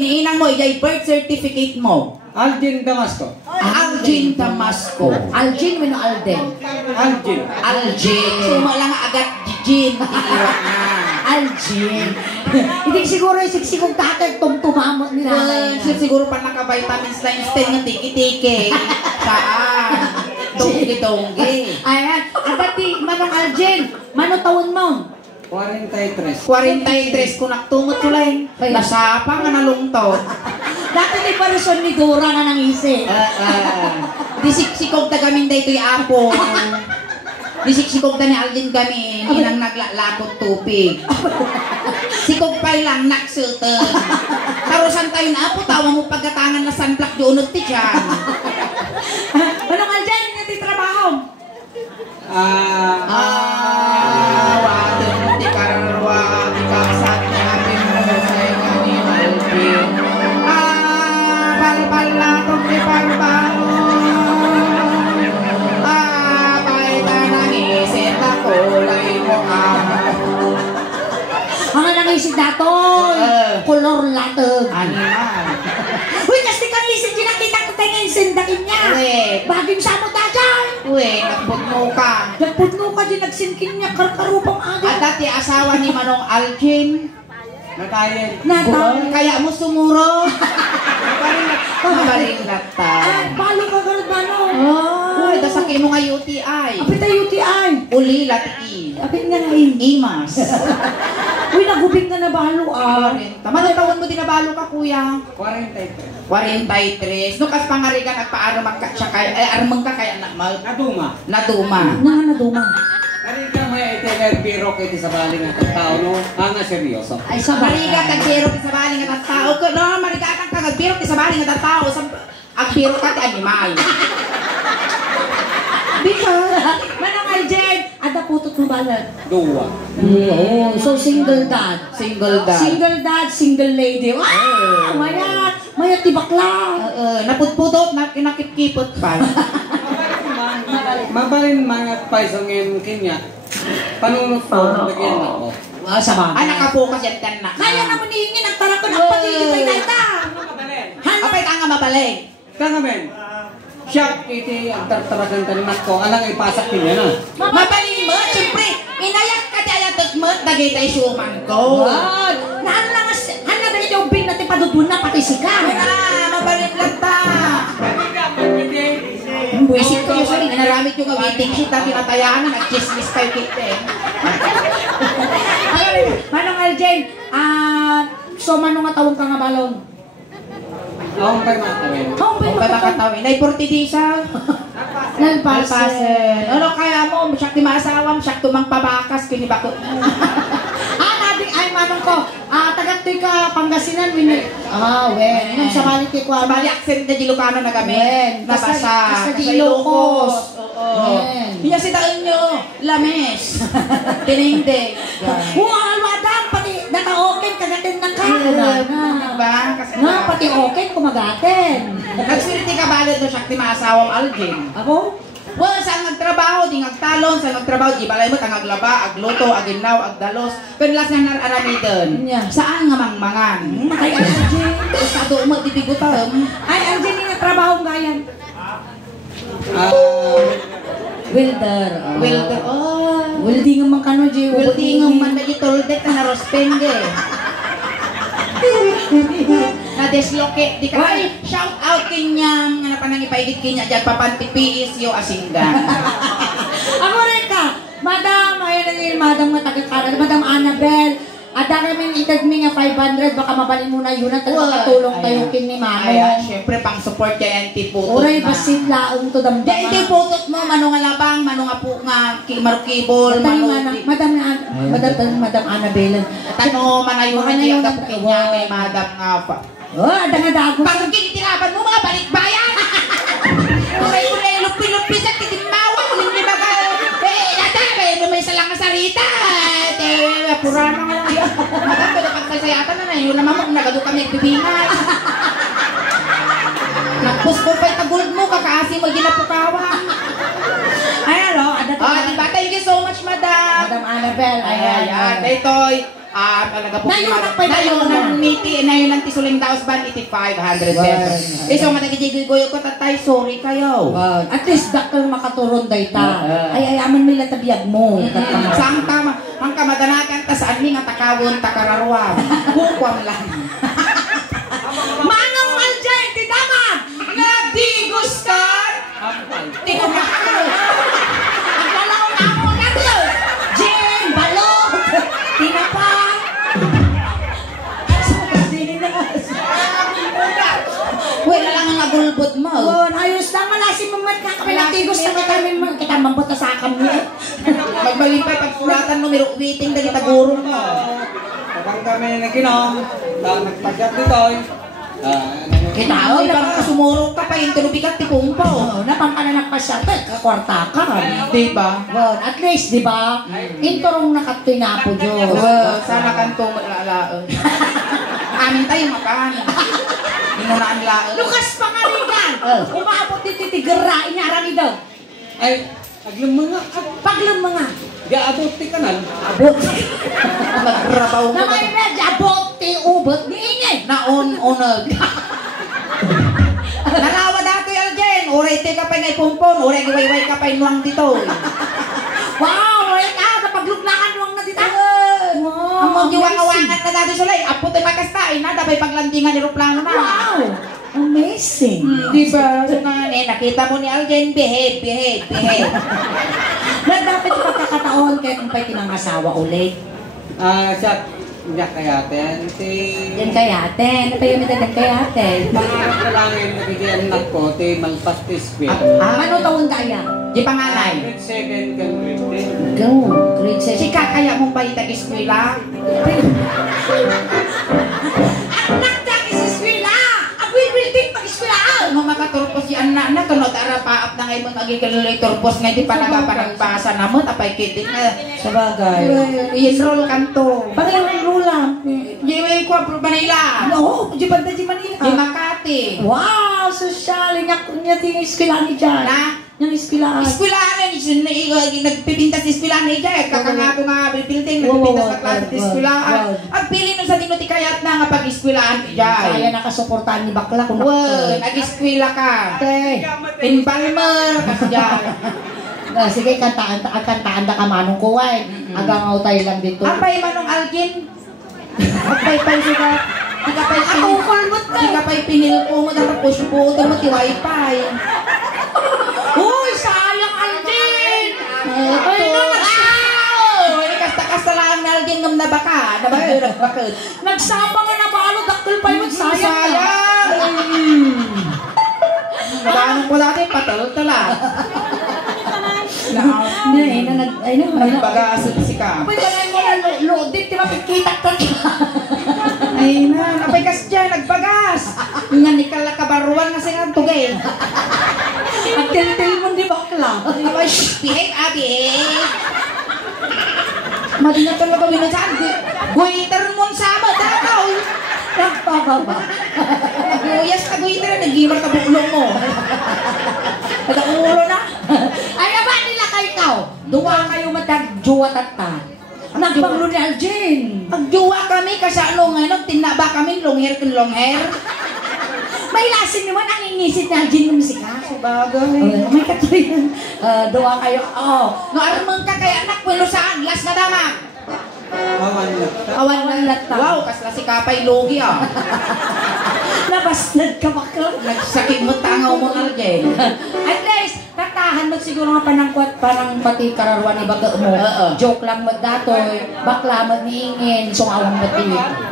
Iniinang mo, iyay birth certificate mo. Algin Damasco. Algin Damasco. Algin, wino Alden? Algin. Algin. Suma lang agad Gin. Algin. Hindi siguro isiksikong tatay tumtumamot ni nanay. Siguro pa naka-vitamins na instant ng tiki-tiki. Saan? Donggi-donggi. Ayan. At dati, manong Algin, manong taon mo? 43. 43 kung naktumot ko lang. Nasapa nga nalungtod. Dati ni Paruson ni Dora nga nangisi. Disiksikog na kami dito yung apo. Disiksikog na ni Algin kami. Inang naglalakot tupig. Sikog pa'y lang naksultan. Tarusan tayo na apo. Tawa mo pagkatangan na sunblock doon ti dyan. Manong Algin, hindi trabaho? Water di kararwa di kasat namin mo sa'yo nga ni Alvin. Balbal na itong ipagbaho. Paita nang isip na kulay mo ka. Ang nangisip dato, kolor latag. Animal. Uy, kasi kang isip din nakita ko tayo ngayon sindakin niya. Baging sa mo dajan. Uy, nagpudno ka. Nagpudno ka din, nagsinkin niya, karkarupang agad. At dati asawa ni Manong Algin. Natayin. Kaya mo sumuro. Mabalin lata. Ay, palo ka ganun ba no? Uy, dasaki mo nga UTI. Apit na UTI. Uli lati. Apit nga nga Imas. Uy, nagubing ka na balo Manong taon mo dinabalo ka, kuya? 43. 43. Nukas pangarigan at paano magkatsakay. Armang ka kaya nakmal. Naduma. Naduma. Naduma. Kari ka may iteler biro kiti sa baling at tao no. Nga seryoso. Ay, sa Mariga kag biro ti sa baling at tao. No, mariga kag kag biro ti sa baling at tao. Ang biro ka ti animal. Bika. Manong Algin, ada putot mo balat. Duwa. Oh, so single dad. Single dad. Single dad, single lady. Wow! Maya tibak lang. Naputputot, nakikipot pa. Mabalin mga paisong yung kinya. Panunod po, lagyan ako. Sa bagay. Ay, nakapokas yan tan na. Kaya naman hingin, ang tarakon ang pagkikipay tayo. Apay ka nga mabalay. Kangamen. Siya, iti ang tartaragan talimat ko. Alang ipasak niya na. Mabalin mo, siyempre. Inayak ka di ayatot mo, dagay tayo suman ko. Naan lang, hana na yung bing natin padudun na pati sika. Mabalin lang ta. Buwisit ko yung sabi, naramit yung waiting sheet na tinatayaan na nag-chismis tayo kita eh. Manong Algin, so manong nga tawong ka nga balong? Akong pa matawin. Oh, Kung ba nakatawin, ay 40 days ha? Nalpasen. Ano kaya mo, siyak di maasawam, siyak tumang pabakas, kinibakot mo. Nating ay manong ko, tagat-toy ka Pangasinan, wini. Wen. Nung sa balik ko, Bali accent na di Lucano na kami. Nabasa. Basta di Ilocos. Oo. Hiya si taon nyo, lames. Tinindi. Wow, madam, pati naka-oken, kagatin na ka. Diba? Pati oken, kumagatin. Nagsuriti ka balad mo siyak di maasawam Algin. Ako? Well, saan nagtrabaho, di nagtalon, saan nagtrabaho, di balay mo, aglaba, agluto, aginaw, agdalos. Pero last nga naramidon. Saan nga mangmangan? Ay, Algin. Estado mo, tibigutam. Ay, Algin, yung trabaho gayan. Welder. Welder, Welding man kano, Jay. welding man na gitoldet na narospende. Na-desloke, di ka shout out kanyang nga napanang ipaigit kanya dyan, papantipiis yung asinga. Ako rin ka, Madam, ayun na yun, Madam nga taga-karal, Madam Annabel, at kami itag mi nga 500, baka mabalin muna yun at makatulong tayo kin ni Mamo. Ayan, syempre pang support kaya yung tiputot na. Oray, basit laong to damdama. Di, yung tiputot mo, manong nga labang, manong nga po nga, marukibol, Madam Annabel. Tanong, manayunan niya ang kapukin niya, may madam nga pa. Danga-dago. Pagkakit tinaban mo, mga balikbayan! Kulay-kulay, lupi-lupi sa titimbawa, kuling lima ka. Natay, may salang sarita. Purama nga lang yun. Madam, pero pagkasayatan na yun naman mo, nagado kami nagbibingay. Nagpuspor pa yung gold mo, kakaasi mo, ginapukawan. Ay, ano? Diba? Thank you so much, Madam. Madam Annabel. Ayan. Ito'y Talaga po. Nayunak pa Nayon ng miti, nayon ng tisuling daos ban, 500 pesos. So, matagigigoy ko tatay, sorry kayo. At least dakal makaturon day ta. Ay ayaman may latabiyag mo. Saan ka, ang kamadanakan ta saan ni nga takawon, takararwam. Bukwam lang. Manong Aljay, titama! Nagdigos ka! Tingko ka! Ang galaw na ako nato! Jim, balot! Tinapa! Wala lang ang nagulbot mo. Ayos lang, malasim mamat ka kami natigos na kami kita mambuta sa akin niya. Magbalimpay pagpulatan numero waiting dali tagurong mo. Kapag kami naginom, nagpagyat dito. Kita mo, ibang kasumuro ka pa yung tunubigat ti Pungpo. Napangkananak pa siya, kakwarta ka. Diba? At least, di ba? Intorong nakatinapo Diyos. Sana kantong malalaan. Amin tayo makaan. Inunaan laang. Lukas pangaligan! Umabot ni titigarain niya arami daw. Ay, aglamanga ka. Paglamanga. Di abot ti kanal. Abot. Nagrabaw mo. Na may medya, abot ti ubot ni ingay. Naon-onag. Narawa dati Aljen. Uray te ka pa ngay pumpon. Uray giwayway ka pa inuang dito. Wow! Uray ka! Napaglugnakan nuang na dito. Wow! Ang mga giwang-awangan na dati sulay. Apo tayo makastain na. Dabay paglandingan ni Ruplano na. Wow! Amazing! Diba? So nga nakita mo ni Aljen. Behave. Na dapat pagkakataon kayo kung pa'y tinangasawa ulit. Siya, hindi kayaten. Yan kayaten. Ano pa yung mitad kayaten? Pangarap ko lang yung nagiging anak ko, malpas ti squid. Ano taon kaya? Di panganay. Grade 7 ka grade 10. Go! Grade 7. Sika kaya mong baitag eskwela? Anak dyan is eskwela! Ako yung building pag-eskwela! Nung makaturpos si anak na, tunod arapaap na ngayon magiging turpos nga di pa nagpapagbasa na mo, tapay kitin na. Sabagay. I-enroll kanto. Bakit yung enroll Jiway ko, Manila. Oo, di ba na di Manila? Di Makati. Wow! Social! Niya ting eskwela ni dyan. Na? Yung eskwela. Eskwelahan nagpipintas ni eskwelahan ni Jay. Kakangato nga building, nagpipintas na klase ni eskwelahan. Ang pili nun sa dinuti kayat na nga pag-eskwelahan ni Jay. Kaya nakasuportahan ni Bakla kung Nag-eskwela ka. Okay. In Palmer, kasi Jay. Sige, kantaan da ka manong kuway. Agang tayo lang dito. Apay manong Algin. Apay siya. Di ka pa'y Di ka pa'y pinilpo mo dapat push po. Ito mo ti wifi. Uy, sayang Algin! Ay, Kasta lang na Algin ngam na baka. Bakit? Nagsapa nga na balo, daktil pa yun. Sayang. Nabanong ko dati, patal-tala. Nagbagasot si ka. Apay, ganay mo na loaded, di ba kita ka? Ay na, apay kas dyan, nagbagas. Nga ni kalakabaruan kasi nga tugay. Ang til-til mo di Bakla. Behave, behave. Madi na talaga binasaan. Guiter mo sama, dakaw. Nagpababa. Guyas ka guiter, nag-gimar ka buklong mo. Nag-ulo na. Ay, aba nila kayo. Duwa kayo matag-juwa tata. Nagpanglo ni Algin. Pagjuwa kami kasi ano nga, tinaba kami long hair. May lasin naman ang inisit ni Algin ng musika. Sabagay. May katuloy. Duwa kayo. No, aramang ka kaya anak, walo saan, las na dama. Awan ng lata. Wow, kasla si Kapay Logi Nabasnad ka Bakla. Nagsakit mo tangaw mo Algin. At least, tatahan mo siguro nga panangkwat parang pati kararuan ni baga mo. Joke lang mo datoy, bakla mo niingin, sungawang mo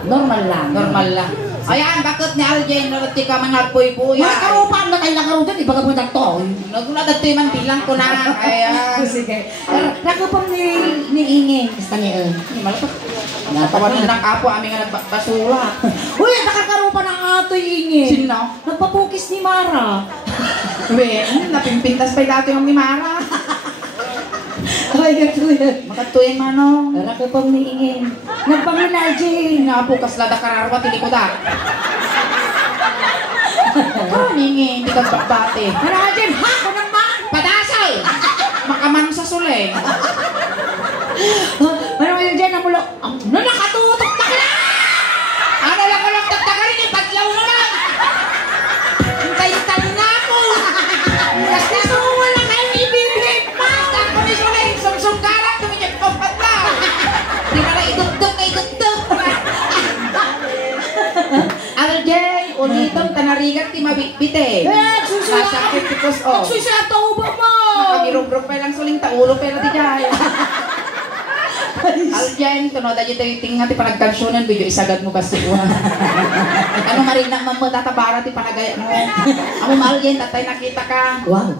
normal lang. Normal lang. Ayan, bakit ni Algin, narati ka man nagpuy-puya. Mga karupaan na kayo lang karutan, ibaga mo nagto. Nagunadatoy man bilang ko na. Ayan. Sige. Nakupang niingin. Basta niya. Natawanin ng kapo, aming nga nagbasura. Uy, nakakarupa ng atoy ingin. Sino? Nagpapukis ni Mara. Wen, napimpintas pa dati ng ni Mara. Ay, gatuyan. Makatuyin manong. Nakupang niingin. Nagpanginalgin. Napukas lada kararwa, tili ko da. Kaningin, di ka bakbate. Narajin, ha? Kunang ba? Padasal! Makaman sa sulen. Ano yun dyan? Ano, nakatutok na ka na! Ano lang ko lang tagtagarin eh, paglaw mo lang! Hintay-hintay na ako! Kasi sumuwan na kayo ibibigay pa! Basta ako ni Sulay, sumsunggaran, tuminyag ko patla! Di ba na idugtog na idugtog? Aljay, ulitong tanarigat ti mabitbit eh. Nasa kritikos o. Magsusiya to ba mo? Nakamirong-rong pa lang suling taulo pero di dyan. Aljay, tunod aja tayo tingnan ti panagkansyonan, video isagad mo kasi ko. Ano marinak mo tatabara ti panagaya mo. Amo Aljay, tatay nakita ka. Wow.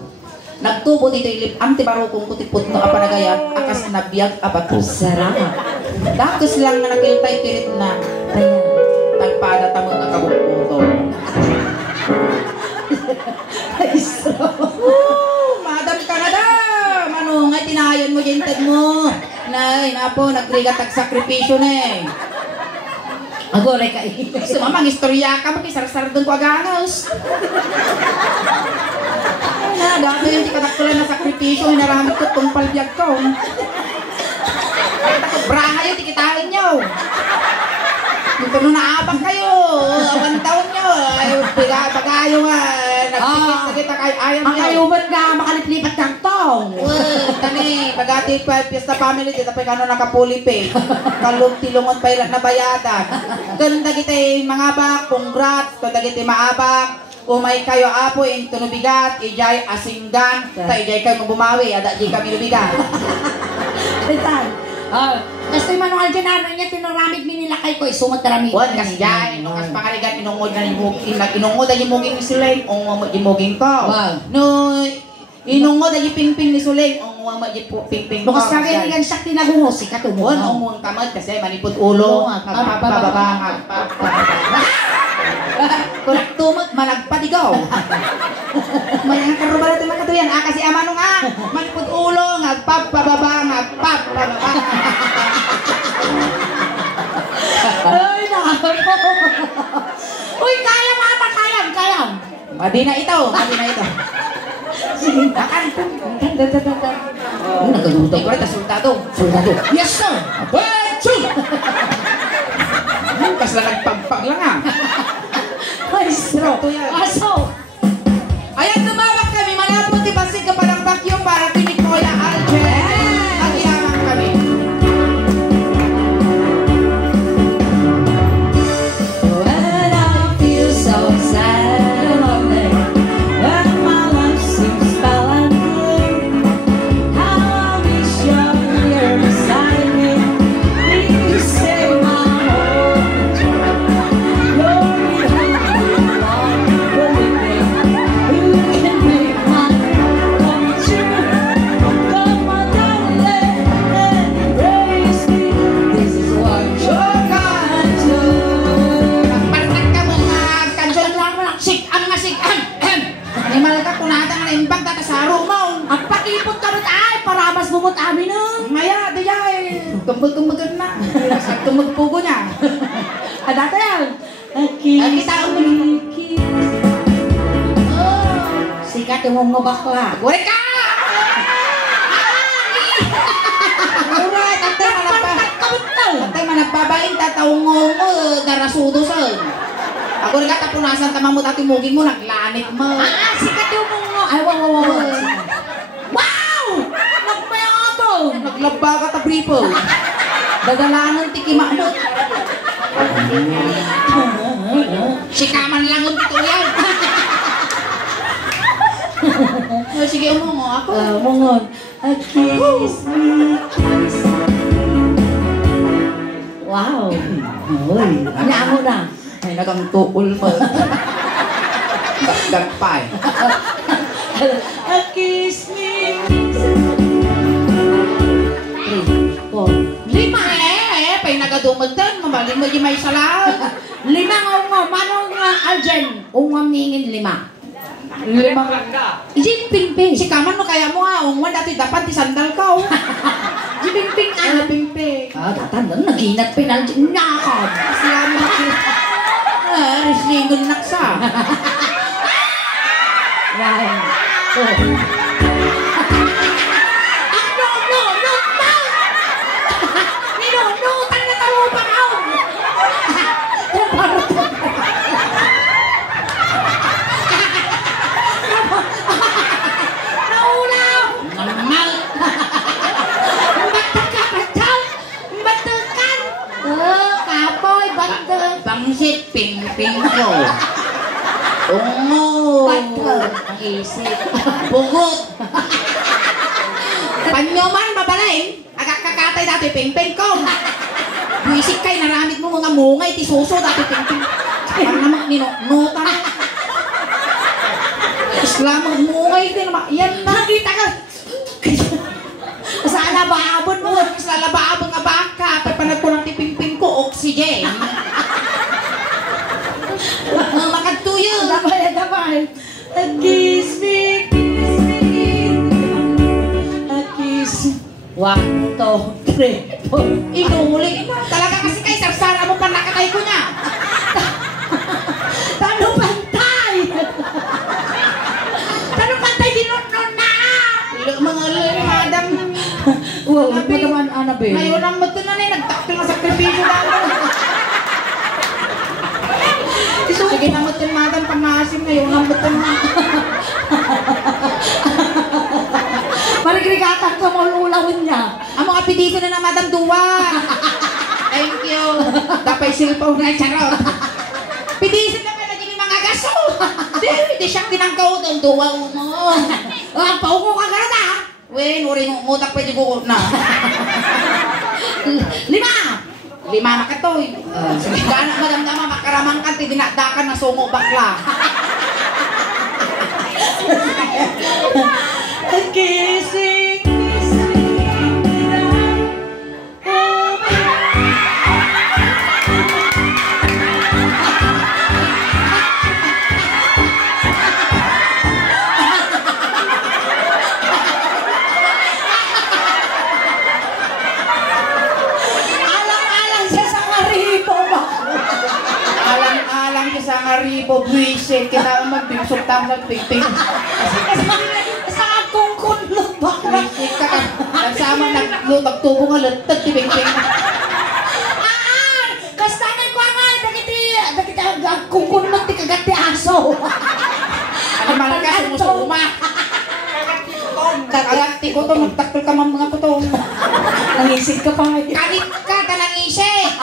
Nagtubo dito ilip am ti barukong kutipot no apanagayat akas nabiyag abatos. Sarap. Dakos lang na nakiltay kirit na. Ayan. Tagpada tamo nga kabukutol. Madam ka na da! Manungay, tinayan mo dyan tag mo. Nay, napo, nagrigat tag sakripisyo na eh. Agore ka eh. Sumamang istorya ka, makisar-sar doon ko agangos. Ay na, dati yung di kataktulan na sakripisyo, hinaramit ko itong palbyag ko. Takot braha yun, tikitahin nyo. Yung kung naabang kayo, awan taon nyo, ay bagayo nga, nagtikit na kita kay ayaw Ang nyo. kayuban ka, makaliplipat kang tong. Tani, pagati pa piyesta family, dito pa kano nakapulipin. Tilungon pa ilang nabayadan. Ganun dagiti mga bak, congrats, kung dagiti maabak, umay kayo apo, yung tunubigat, ijay asinggan, ta ijay kayo mabumawi, ada di kami lubigat. Itan. Kasi manual dyan ano niya, tinoramid minilakay ko, isumat rami. Wan, kasi dyan, nung kas pakaligan, inungod na inungod na yung muging ni Suleng, yung muging ko. Wow. No, inungod na yung pingping ni Suleng, yung pingping ko. Lukas kagay nigan siya tinagungos, si Wan, katumuhan. umong kamad kasi manipot ulo, magpapababa, kung tumot, malagpadigaw. Mayang karubala ito mga katuyan, kasi amano nga, manipot ulo, magpapababa, magpapababa. Ay, nakakot. Uy, kaya mata, kaya. Madi na ito. Sige, takan. Nagagutay ko rin, soldado. Yes, sir. Attention! Kas lang nagpagpag lang ah. Maestro. Aso. Ayan, lumawak kami. Malapot ibasig ka pa ng vacuum para tinig ko ya Aljen. Nagyaman kami. When I feel so sad and lonely, when my life seems dull and blue, how I wish you're here beside me. Please say my heart. You're the only one believe me, who can make my dream come true. Come on, darling, and embrace me. This is what you're gonna do. Partak ka mga kansyon lang mo. Ang nga sig-an. Animal ka kunata nga imbang tatasaro mo. Ang pakipot ka rin ay, parabas bumot amin nun. Maya, di jay. Tumbag-tumbagan na. Tumbag-pugo niya. Dati yan. Ang taon mo nito. Sikat yung mga bakla. Gore ka! Alright, antay managbabaling tatawong mo garasudo sa. Ako rin ka tapunasan tamang mo tatimugin mo, naglanit mo. Sikat yung mga. Ay, wow. Wow! Nagmaya nga to. Naglaba ka ta bripo. Dadalangan tikima mo. Sikaman lang ang ito yan. Sige, umungo ako. Mungon. A kiss me, kiss me. Wow. Uy, inaamo na. Ay, nagang tuol mo. Gagpay. A kiss me, kiss me. 3, 4. 5 pay nagadumag din. Mabalin mo yung may salang. 5 nga, manong nga Aljen. Ungam ningin 5. 5 langga. Ping-ping. Si kaman no kaya mo nga. Ungwan dati dapat di sandal ka. Ping-ping Ano ping-ping. datan nun, naginat Aljen. Nakakad. Sila mo nakita. Rislingon naksa. Wow. No! Ninunutan na Ungo. Ungo. Ba't ang isip? Bungot. Panyoman, babalain. Agak-kakatay dati, ping-ping ko. Buisik kay, naramit mo mga mungay, tisuso dati, ping-ping. Parang naman, ninuta na. Islamang mungay din naman. Yan na. Nakita ka! Sa alabaabon mo! Sa labaabang abaka, papanag ko ng tiping-ping ko, oxygen. Makatuyo. Damay. Kiss me, kiss me. Kiss. 1, 2, 3, 4. Inulit. Talaga kasi kay sarsara mo pa nakatay ko niya. Tanong pantay! Tanong pantay dinun na. Mga madam. Wow, magawan Annabelle. Ngayon ang mato na nagtaktil na sakripisyo namin. Sige na mato madam pangasim ngayon ang mato na. Marigrigatang ka mo ulawin niya. Ang mga pidito na na madam duwa. Thank you. Dapay silpaw na charot. Pidisin na pala yung mga gaso. Di siya kinangkaw ng duwa mo. Pauko ka ganun ha. Wen, uri mo mutak pwede ko na. 5 makatoy. Sige gana madam-dama makaramang kan dinadakan na sungo bakla. Kissing, kissing. Sa ngaribo, buwisit, kita ang magbigsok tang nagpiping. Sa akong kunlog bakla. Buwisit ka ka. Nagsama nagtubo nga lantad, tibing-ping. Kastangan ko nga, dagiti akong kunlog ti kagati aso. Ano malaga, sumusuma. Kagati ko to, magtakol ka mga ko to. Nangisig ka pa. Kalit ka, tanangisik.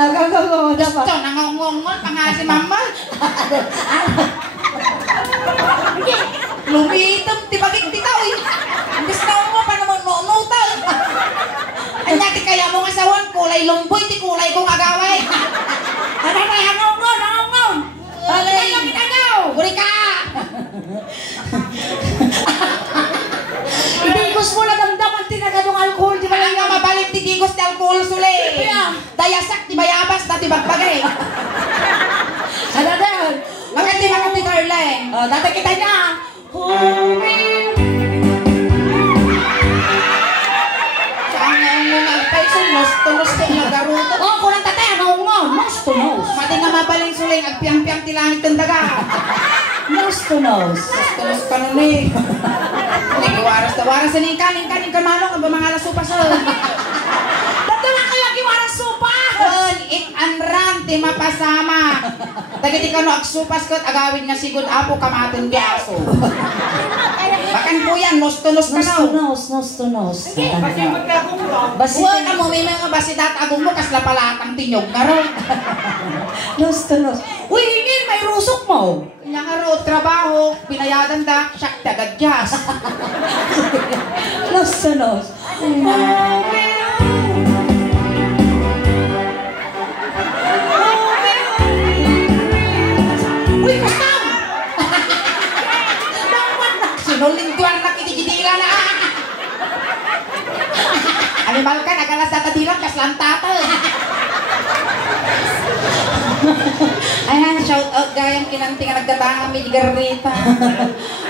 Agaw, dapat. Gusto, nangongongon, pangasi mama. Lumitom, tibagig titaw eh. Imbis na mo pa naman nunutal. Anyati kaya mo nga sawan, kulay lumboy, ti kulay kong agaway. Nanay, hangongon. Alay, lang inagaw. Guri ka. Itigos mo na damdaman tinaganong alcohol, di ba lang Nga mabalik ti gigos ti alcohol suli. Dayasak ti bayabas na ti bagbagay. Ano doon? Makati Carlene. Dati kita niya. Saan nga ang mga agpaisan, nos ti nagaruto. Kurang tatay, ano nga? Nose to nose. Mati nga mabaling suling, agpiang-piang ti langit ng daga. Nose to nose. Nos pa nun eh. Waras na yung kanin ka manong, ang mga lasupa sa. Ba't na kayo giwarang sopa? It and run, ti mapasama. Dagiti ka no, agsupas ko at agawin nga sigod apo kamatin di aso. Bakan po yan, nos to nos ka Nose to no. nose, nose to nose. Huwag na mo, may mga basidat agong mo, kasla palatang tinyog na ron. Nose to nose. Uy, Ingin, may rusok mo. Kanya nga ron, trabaho, pinayadan da, siyak tagadyas. Nose to nose. Uy, kastam! Sinulingguan na kitijidila na. Animal ka, nagalas data dilang, kaslantata. Ayan, shout out gayang kinanting nga nagdatanga may garrita.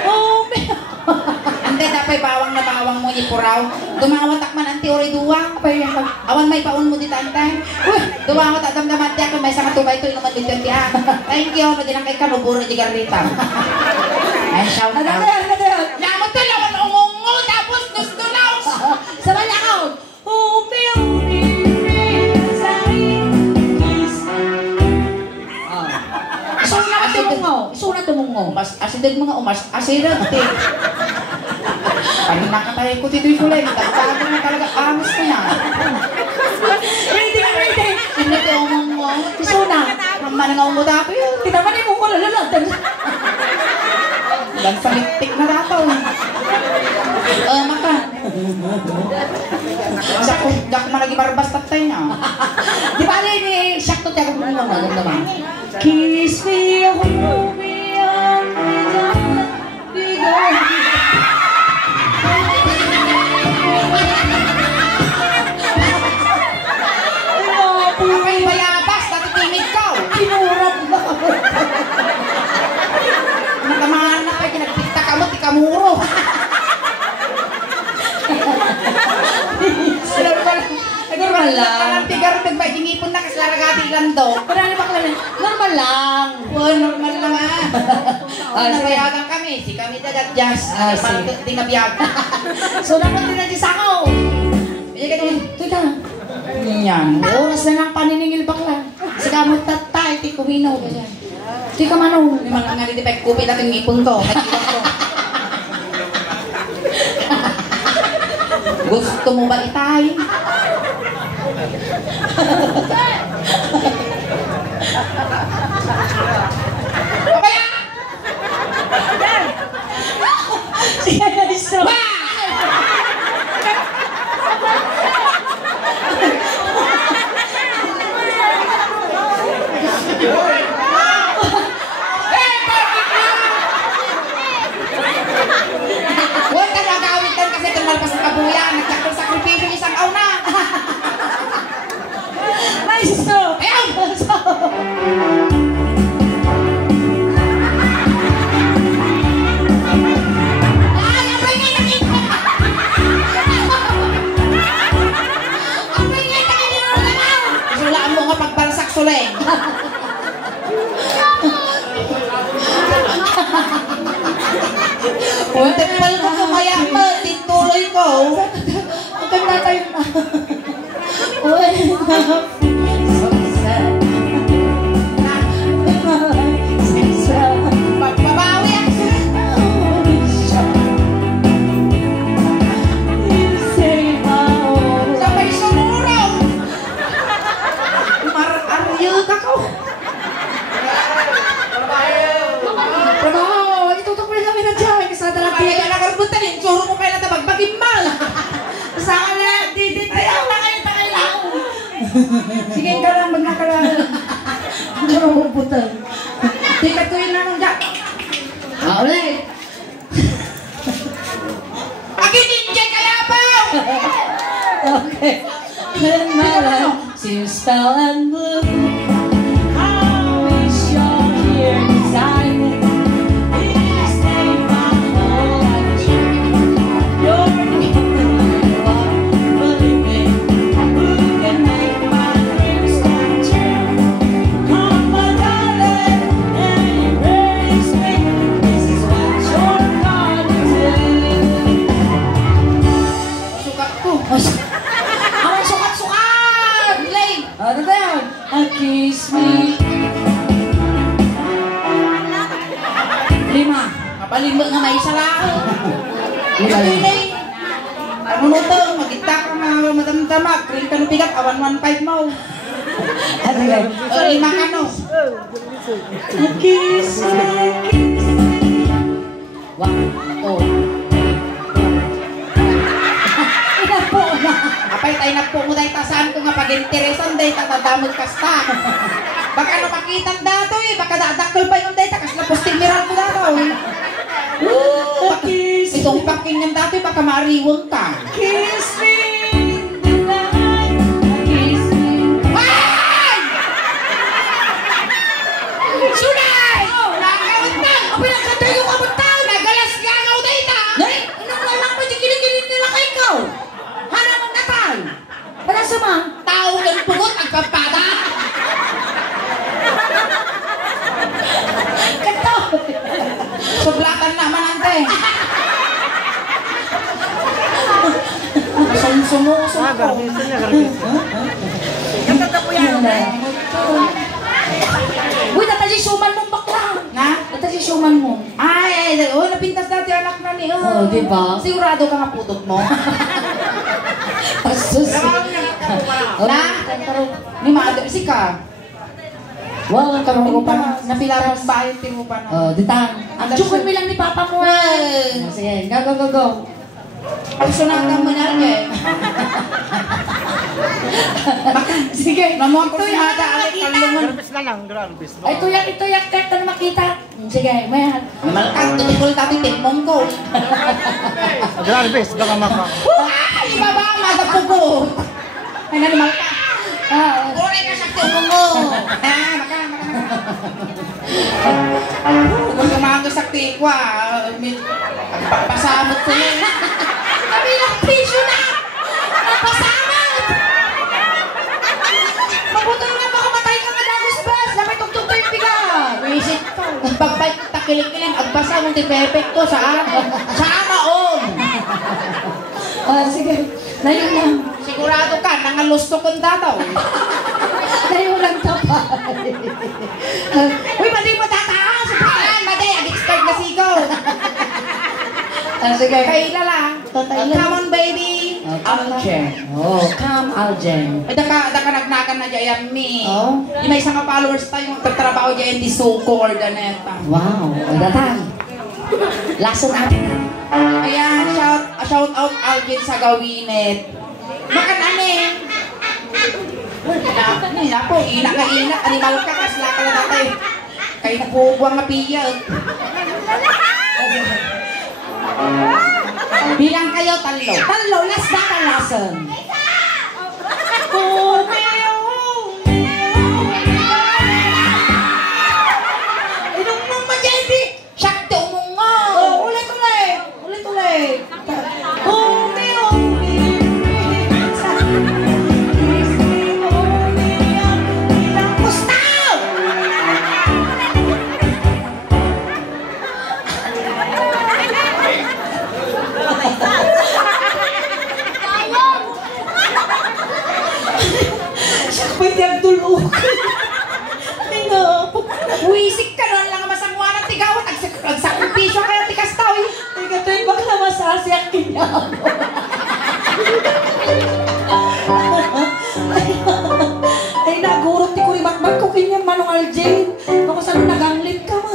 Oh, Hindi, dapat bawang na bawang mo ipuraw. Dumawatak man ang teori duwang. Awan may paun mo dito antay. Uy, dumawat at damdamat di ako may sa katubay ito yung naman dito tiyan. Thank you, madilang kay kanuburo di garrita. Ay, shout out. Yamot to, lawan umungo, tapos nustulaos. Sabay ako. Sunat tumungo. Mas asidad mga umas, asidad te. Pag nakatay ko dito yung kulay, nagtago na talaga, amas ko na. Ready. Hindi ko umungo. Suna. manangaw mo dato yun. Tinamanin mo ko lalatan. Lang paliktik na dato. Maka. Dak malagi barbas tatay na. Di ba ni sakto tayo kung ano naman. Kiss me, hold me on, Apay bayabas, dati timid ka. Kinurap na. Nagkamahan na kayo, kinagpikta ka mo, di ka muro. Normal lang. Parang tigar, nagpahingipon na kasi laragati lang do. Parang ba kami? Normal lang. Oo, normal lang nabayagan kami, si kami dagat jazz. Parang di nabiyag. So, dapat din natin sakaw. Hindi ka naman, Teka. yan. Oras na ng paniningil bakla. Sige mo tatay, ti kuminaw. Ti ka manong. May mga nga dito pa kupi natin ngipon ko. Nagkilang ko. Gusto mo ba itay? Papaya! Sige na iso. Huwag ka nag-awitan kasi tumalpas ng kabuyan. Nagkakong sakripisyo isang auna. Maestro! Ayaw! Ay, abay nga nakita! Abay nga nakita mo naman! Sulaan mo nga pagbalsak suleng. Kung tipal ko kumaya mo, tituloy ko. Huwag kang natayo na. Uy, so sad. So sad. Magbabawi ako. Sabay sumuraw. Mar-aryo ka ko. Trabaho, itutok mo rin kami na dyan. Kasi talaga Kaya na karbutan eh. Suro mo kayo na tabagbagin mal. Saan na, didit ayaw na kayo takailaw. Sige ka lang, magnakaraan. Ano mo puputan? Di ka tuwin na nung dyan. Ulit. Pag-ininjay kaya pa! Okay. Then my life seems fell and blue. I wish you're here beside me. You stay my whole life true. You're the only one, believe me, who can make my dreams come true. Come, my darling, and embrace me. This is what you're gonna do. Sukat ko. Away sukat-sukat! Lay! Ano ba yan? Kiss me. 5. Kapalimba nga may isa lang. Lima. Ito Lay. Ano no to? Magita ka nga madamdamag. Krill ka no bigat. Awan 1.5 mo. Ano yan? O 5 ka no. Kiss me, kiss me. 1, 2. Inapo na. Apay tayo na po mo dahil tasaan ko nga pag-interesan dahil tatadamod kasta. Baka ano makita dato eh. Baka dadakol pa yung data kasi naposting miral mo dato eh. Kiss me. Itong paking yung dato eh. Baka mariwang ka. Kiss me tonight. Kiss me. Ay! Sunay! Nakakawin na! Ang pinagkatay yung kabutang! Nagalas nga nga o data! Nay, anong walang pa kilikilin nila kay ikaw? Hana mong natay! Para sa mga? Tao ng pugot nagpapada! Kanto. Sublatan naman ante! Sumusunod ko. Uy, natali suman mong bakla. Na? Natali suman mo. Ay, napintas natin anak na ni. Oh, di ba? Sigurado ka nga putot mo. Asus. Na? Ni Madam si ka. Wow, karoon ko pa na. Napilaras bahay mo pa na. Oh, ditang. Ang tsukon mo lang ni Papa mo. Sige, go. Pagsunatan mo na rin. Sige. Namuha ko si Mada. Ay, ito yung kahit na makita. Sige, mayan. Malakang tutikol tati tikmong ko. Grabe, bes, baka maka. Ay, baba, magapugot. Ay, nalimalakang. Kuray ka sa tikmong mo. Kung kumaga sa tikwa, pasamot ko yun. Kami lang piso na! Pasamot! Mabutol nga baka matay ka nga dagos-bas. Lamay tugtog ko yung bigat. Visit ko. Pagbay takiling-kiling, agbasa mong tipepek ko sa amaon. Sige, layo lang. Sigurado ka, nangalusto kong dataw. Layo lang tapay. Uy, mali mo tataas! Mali, ag-start na sigaw. Sige. Kaila lang. Come on, baby. Aljen. Oh, come Aljen. Ay, daka nagnakan na dyan mi. Oh. Yung may isang followers tayo, nagtatrabaho dyan, di suko or ganeta. Wow, datang. Lason natin. Ayan, shout out Algin sa gawinet. Makan anin. Ina po, ina ka ina. Animal ka, kasla ka na natin. Kay buwang mapiyag. Bilang kayo, talo. Talo, last na ka lason. Inong mo majendi. Sakto mo nga. Oh, ulit. Gustav! Pwede ang tulog. Wisik ka nun lang masangwa ng tigawat. Agsakripisyo kayo tikas tao eh. Teka, ito yung bakla masasi ang kinyago. Ay, nagurot ti kuribat-bat ko kanya manong Aljane. Ako saan naganglit ka mo.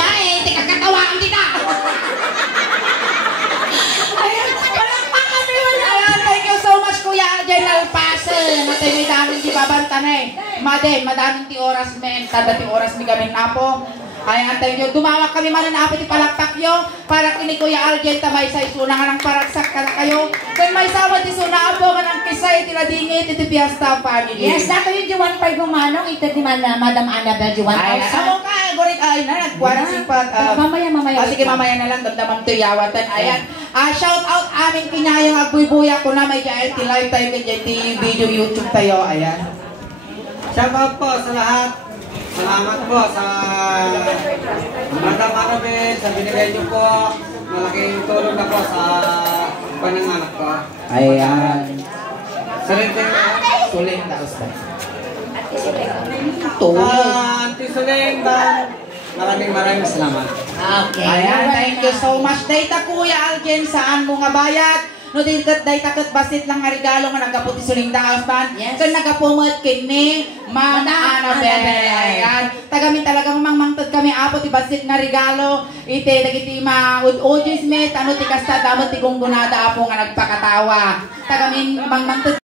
Ay, tika katawaan kita. Ayan, palakpakan mo yun. Ayan, thank you so much, Kuya General Pasen. Matay may daming di babanta na eh. Madaming ti oras men. Tada ti oras mi kami napo. Ayan, thank you. Dumawak kami man na apo ti palakpak yo. Para kini Kuya Argenta may sa isuna nga ng paragsak ka na kayo. Kung may sawa ti suna apo nga ng kisay ti ladingit iti Fiesta family. Yes, dato yung Juwan 5 manong. Ito di man na Madam Annabelle Juwan Ay, amo ka, gorit ay na nagkuha sipat. Mamaya. Sige, mamaya na lang, damdamang tuyawatan. Ayan. Shout out amin kinyayang agbuy-buya ko na may dyan ti lifetime kanya ti video YouTube tayo. Ayan. Shout out po sa lahat. Salamat po sa Madam Annabelle, sa binigay niyo po. Malaking tulong na po sa pananganak ko. Ayan. Sarente. Suling tapos ba? Auntie Suling ba? Maraming salamat. Okay. Ayan, thank you so much. Dayta Kuya Algen, saan mo nga bayat? No, dayta kat basit lang nga regalo nga nagaputi suling daaspan. Yes. Kan nagapumot kini Mana Annabelle. Ayan. Tagamin talagang mangmangtod kami apot basit nga regalo. Ite dagiti ma-udjis met ano ti kasta damot ti gunggunada apo nga nagpakatawa. Tagamin mangmangtod